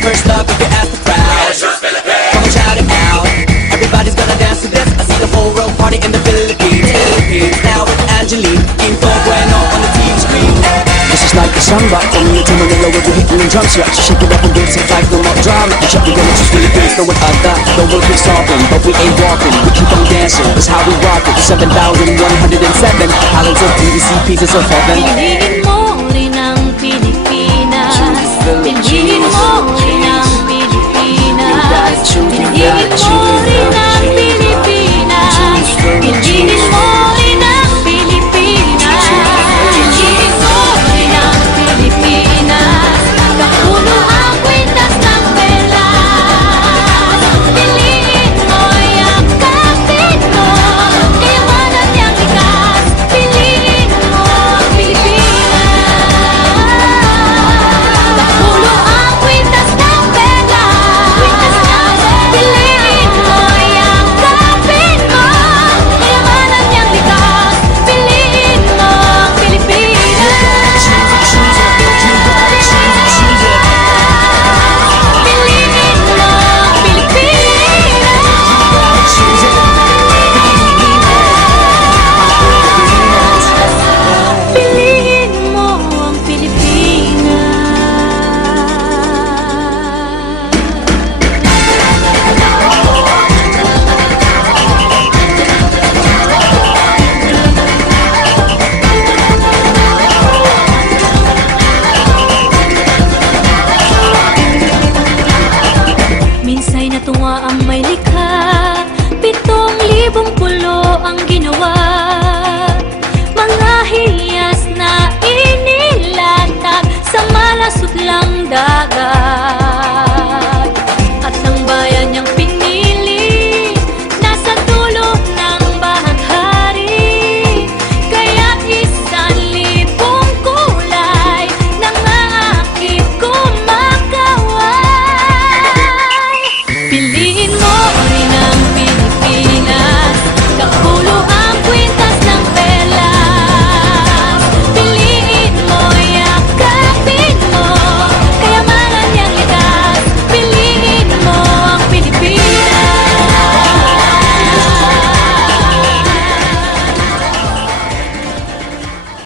Philippines, first love if you ask the crowd. Come on, shout it out. Everybody's gonna dance to this. I see the whole world party in the Philippines. Now with Angelique, Quinto Bueno on the TV screen. This is like the samba, coming into Manila with the hitting and drums. Yeah, so shake it up and dance it like no more drama. You check the gonna choose Philippines, no one other. No one keep solving, but we ain't walking. We keep on dancing, that's how we rock it. 7,107 islands of PVC pieces of heaven. Piliin mo rin ang Pilipinas. Piliin mo rin ang Pilipinas. Piliin mo